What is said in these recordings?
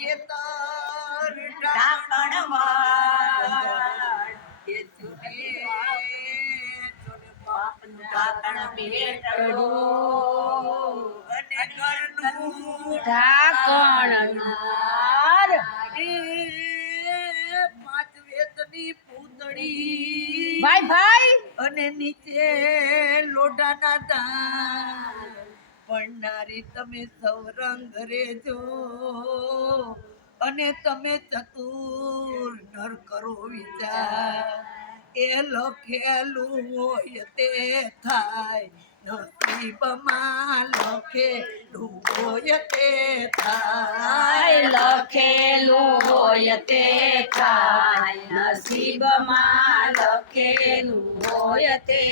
ખેતર ઢાંકણવાળ એ ચૂને બાપનું ઢાંકણ બેટડું અને ઘરનું ઢાંકણનાર એ પાંચ વેતની પૂતળી ભાઈ ભાઈ અને નીચે લોઢાના દાન ભણનારી તમે સૌ રંગ રેજો અને તમે ચતુર નર કરો વિચાર એ લખેલું હોય તે થાય નસીબમાં લખેલું હોય તે થાય લખેલું હોય તે થાય નસીબમાં લખેલું હોય તે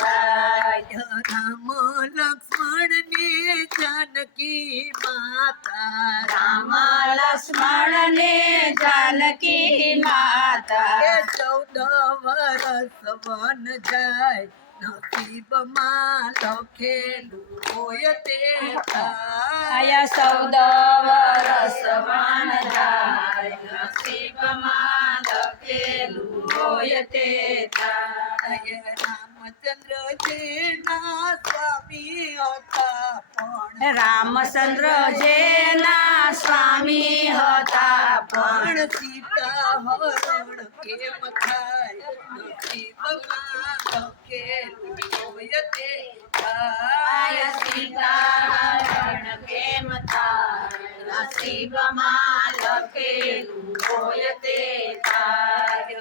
થાય રામ લક્ષ્મણ ને જાનકી માતા રામ લક્ષ્મણ ને જાનકી માતા એ 14 વર્ષ વન જાય નસીબમાં લખેલું હોય તે થાય 14 વર્ષ વન જાય નસીબમાં લખેલું હોય તે થાય રામચંદ્રજીના સ્વામી હતા પણ રામચંદ્ર જેના સ્વામી હતા પણ પણ સીતા હરણ કેમ થાય નસીબમાં લખેલું હોય તે થાય સીતારણ કેમ થાય નસીબમાં લખેલું હોય તે થાય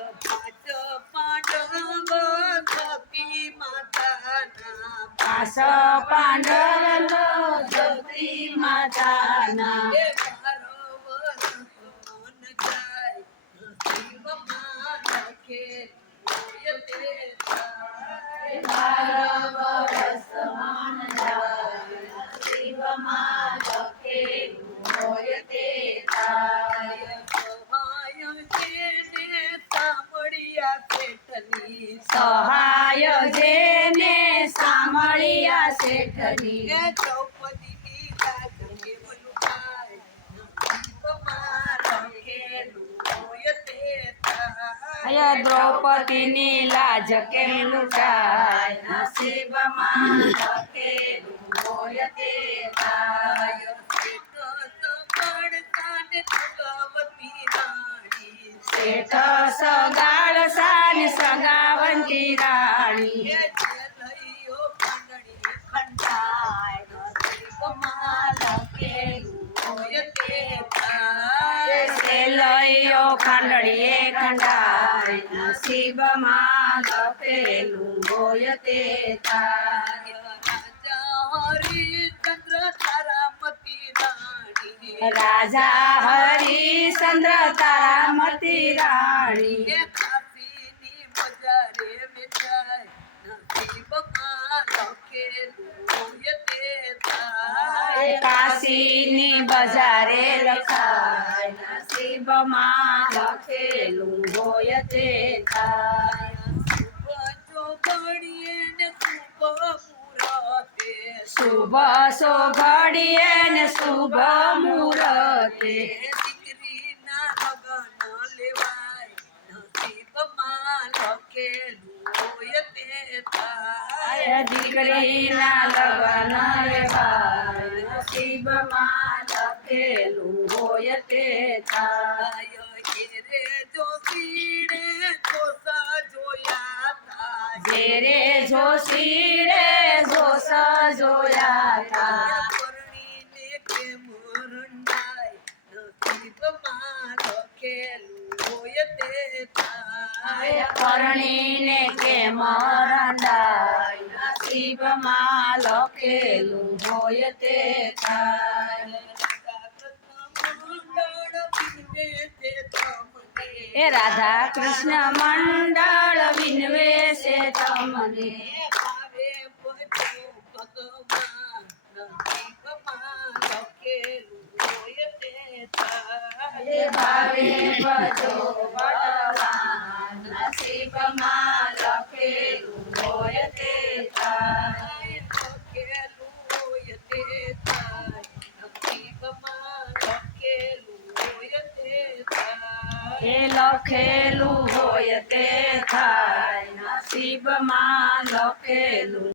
પાંચ પાંડવ સતી માતાના પાસ પાંડવ જતી માતાના એ 12 વર્ષ વન જાય નસીબમાં લખેલું હોય તે થાય 12 વર્ષ વન જાય નસીબમાં લખેલું હોય તે થાય સહાય જેને સાંભળ્યા સહાય જેને સાંભળ્યા શેઠની શેઠની એ દ્રૌપદીની લાજ કેમનું થાય નસીબમાં લખેલું હોય તે થાય દ્રૌપદીની લાજ કેમ લૂંટાય નસીબમાં લખેલું હોય તે થાય શેઠ સગાળ સાન સગાવંતી રાણી સેલૈયો ખાંડણીએ ખંડાય નસીબમાં લખેલું હોય તે થાય રાજા હરિશ્ચંદ્ર તારામતી રાણી કાશીની બજારે લખાય નસીબમાં લખેલું હોય તે થાય શુભ શોભડીએ ને શુભ મુહૂર્તે દીકરીના લગન લેવાય નસીબમાં લખેલું હોય તે થાય દીકરીના લગ્ન લેવાય નસીબમાં લખેલું હોય તે થાય જેરે જોશીડે જોશ જોયા હતા પરણીને કેમ રંડાય નસીબમાં લખેલું હોય તે થાય એ રાધા કૃષ્ણ મંડળ વિનવે છે તમને ભાવે ભજો ભગવાન નસીબમાં લખેલું હોય તે થાય લખેલું હોય તે થાય નસીબમાં લખેલું હોય એ લખેલું હોય તે થાય નસીબમાં લખેલું